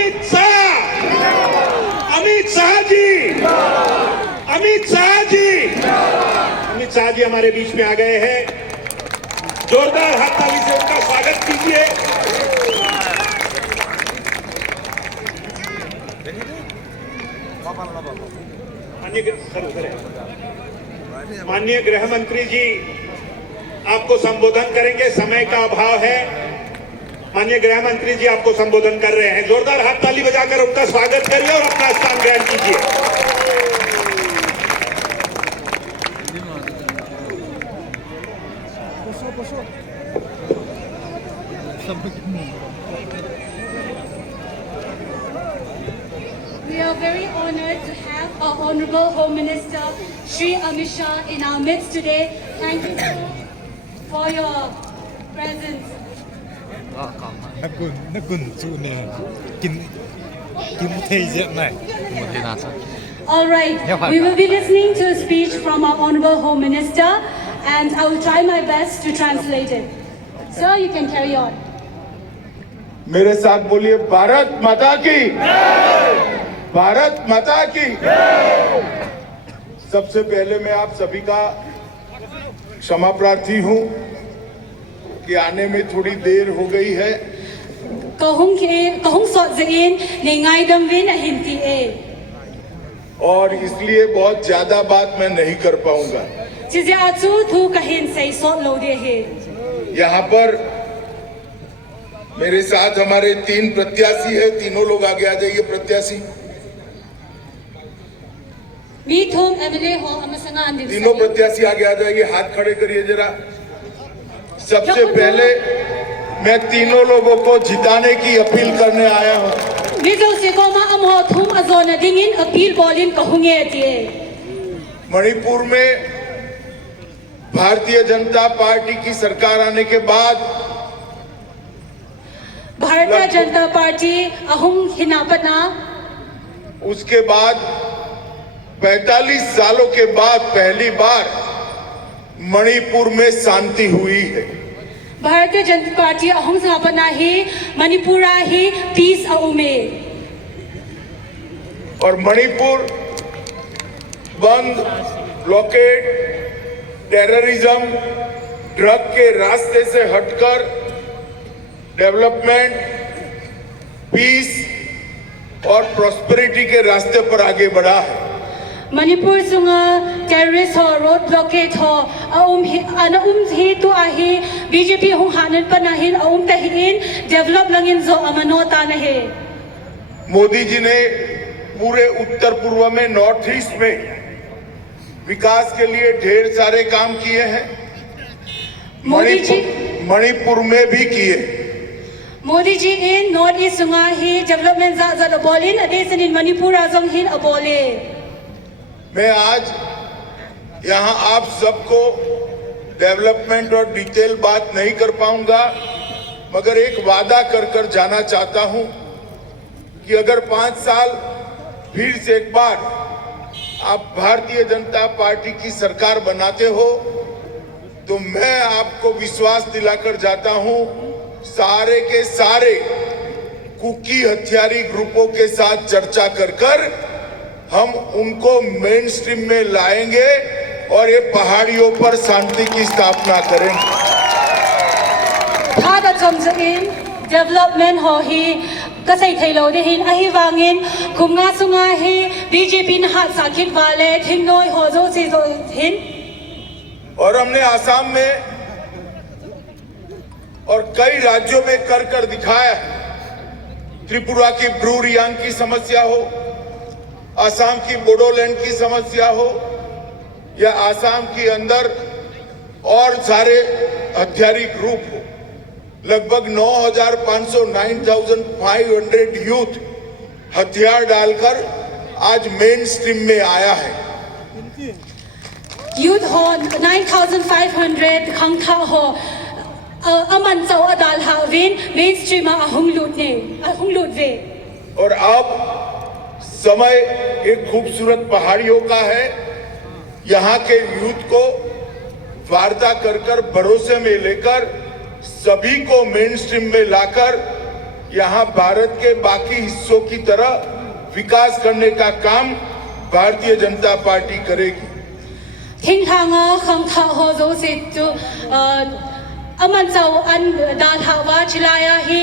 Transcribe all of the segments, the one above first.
अमित शाह जी, अमित शाह जी हमारे बीच में आ गए हैं। जोरदार हाथ ताली से उनका स्वागत कीजिए। माननीय गृह मंत्री जी आपको संबोधन करेंगे, समय का अभाव है। माननीय गृह मंत्री जी आपको संबोधन कर रहे हैं। जोरदार हाथ ताली बजाकर उनका स्वागत करिए और अपना स्थान ग्रहण कीजिए। We are very honored to have our Honorable Home Minister Shri Amit Shah in our midst today. Thank you sir, for your presence. นักกุนสู้เนี่ยกินเทเยอะหน่อย All right, we will be listening to a speech from our Honorable Home Minister and I will try my best to translate it. Sir, you can carry on. मेरे साथ बोलिए भारत माता की, भारत माता की। सबसे पहले मैं आप सभी का क्षमा प्रार्थी हूं कि आने में थोड़ी देर हो गई है। और इसलिए बहुत ज्यादा बात मैं नहीं कर पाऊंगा। यहाँ पर मेरे साथ हमारे 3 प्रत्याशी है, तीनों लोग आगे आ जाइए। प्रत्याशी तीनों प्रत्याशी आगे आ जाइए, हाथ खड़े करिए जरा। सबसे पहले मैं तीनों लोगों को जिताने की अपील करने आया हूँ। मणिपुर में भारतीय जनता पार्टी की सरकार आने के बाद भारतीय जनता पार्टी उसके बाद 45 सालों के बाद पहली बार मणिपुर में शांति हुई है। भारतीय जनता पार्टी मणिपुर ही पीस में और मणिपुर बंद, ब्लॉकेड, टेररिज्म, ड्रग के रास्ते से हटकर डेवलपमेंट, पीस और प्रॉस्पेरिटी के रास्ते पर आगे बढ़ा है। मणिपुर सुंगा टेररिस्ट हो, रोड ब्लॉकेज हो, ही तो आही बीजेपी हूँ हानन पर नहीं तहीन डेवलप लंगिन जो अमनोता नहीं। मोदी जी ने पूरे उत्तर पूर्व में, नॉर्थ ईस्ट में विकास के लिए ढेर सारे काम किए हैं। मणिपुर में भी किए। मोदी जी इन नॉर्थ ईस्ट सुंगा ही डेवलपमेंट ज़्यादा बोलिन अदेशन इन मणिपुर आजम हिन अबोले। मैं आज यहाँ आप सबको डेवलपमेंट और डिटेल बात नहीं कर पाऊंगा, मगर एक वादा कर जाना चाहता हूँ कि अगर 5 साल फिर से एक बार आप भारतीय जनता पार्टी की सरकार बनाते हो तो मैं आपको विश्वास दिलाकर जाता हूँ, सारे के सारे कुकी हथियारी ग्रुपों के साथ चर्चा कर हम उनको मेन स्ट्रीम में लाएंगे और ये पहाड़ियों पर शांति की स्थापना करेंगे। डेवलपमेंट हो ही कसई थैलो दे हिन अहि वांगिन खुंगा सुंगा ही बीजेपी न हाथ साकित वाले थिंगनोय हो जो से जो हिन। और हमने आसाम में और कई राज्यों में कर दिखाया। त्रिपुरा की ब्रू रियांग की समस्या हो, आसाम की बोडोलैंड की समस्या हो, या आसाम के अंदर और सारे हथियारी ग्रुप हो, लगभग 9,500 यूथ हथियार डालकर आज मेन स्ट्रीम में आया है। यूथ हो 9,500 खंखा हो अमन सौ अदाल हाविन मेन स्ट्रीम अहुंग लूट वे। और अब समय एक खूबसूरत पहाड़ियों का है। यहाँ के यूथ को वार्ता कर भरोसे में लेकर सभी को मेन स्ट्रीम में लाकर यहाँ भारत के बाकी हिस्सों की तरह विकास करने का काम भारतीय जनता पार्टी करेगी। Thinh thang khang tha ho zo se tu aman chau an da tha wa chilaya hi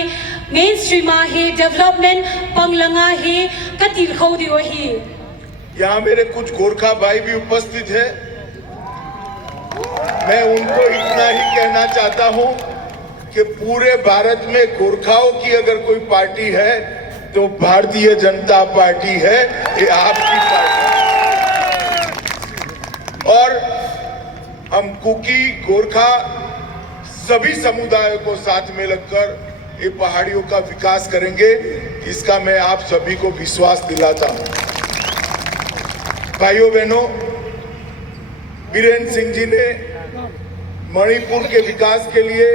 mainstream hi development panglanga hi katil kho dio hi यहाँ मेरे कुछ गोरखा भाई भी उपस्थित है। मैं उनको इतना ही कहना चाहता हूं कि पूरे भारत में गोरखाओं की अगर कोई पार्टी है तो भारतीय जनता पार्टी है, ये आपकी पार्टी। और हम कुकी, गोरखा सभी समुदायों को साथ में लगकर ये पहाड़ियों का विकास करेंगे, इसका मैं आप सभी को विश्वास दिलाता हूं। भाइयों बहनों, बीरेन सिंह जी ने मणिपुर के विकास के लिए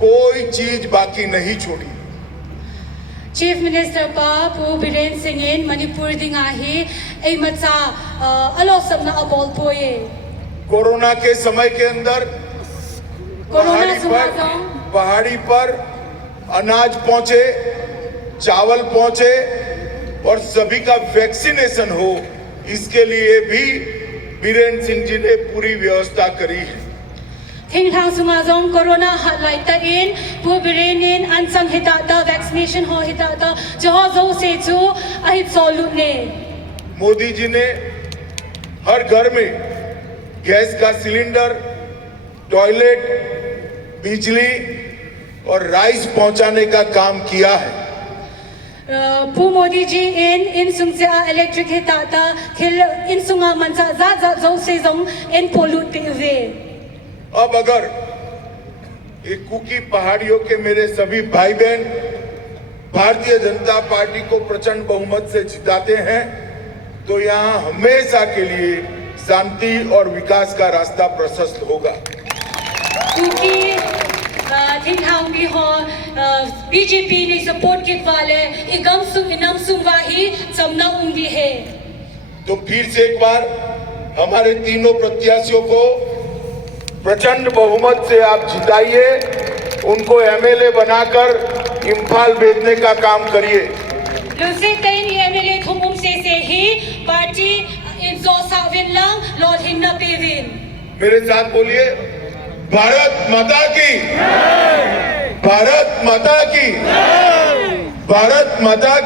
कोई चीज बाकी नहीं छोड़ी। Chief Minister pa pu Biren Singhin Manipur dinga hi ei macha alo samna abol poye corona के समय के अंदर पहाड़ी पर अनाज पहुंचे, चावल पहुंचे और सभी का वैक्सीनेशन हो, इसके लिए भी बीरेन सिंह जी ने पूरी व्यवस्था करी है। Thing thang sunga zong corona hatlai ta in pu Birenin an sang hita da vaccination ho hita da jo zo se chu ahit solut ne Modi ji ने हर घर में गैस का सिलेंडर, टॉयलेट, बिजली और राइस पहुंचाने का काम किया है। pu Modi ji in sung sia electric hita da thil in sunga mansa za zo se zong in pollute te ve अब अगर ये कुकी पहाड़ियों के मेरे सभी भाई बहन भारतीय जनता पार्टी को प्रचंड बहुमत से जिताते हैं तो यहाँ हमेशा के लिए शांति और विकास का रास्ता प्रशस्त होगा। क्योंकि thing thang bi ho BJP ne support kit wale igam sung inam sung wahi samna umbi hai। तो फिर से एक बार हमारे तीनों प्रत्याशियों को प्रचंड बहुमत से आप जिताइए, उनको एमएलए बनाकर इम्फाल भेजने का काम करिए। Lucy Tain MLA thumum se hi party in zo savin lang lord hinna pevin मेरे साथ बोलिए, भारत माता की, भारत माता की, भारत माता की।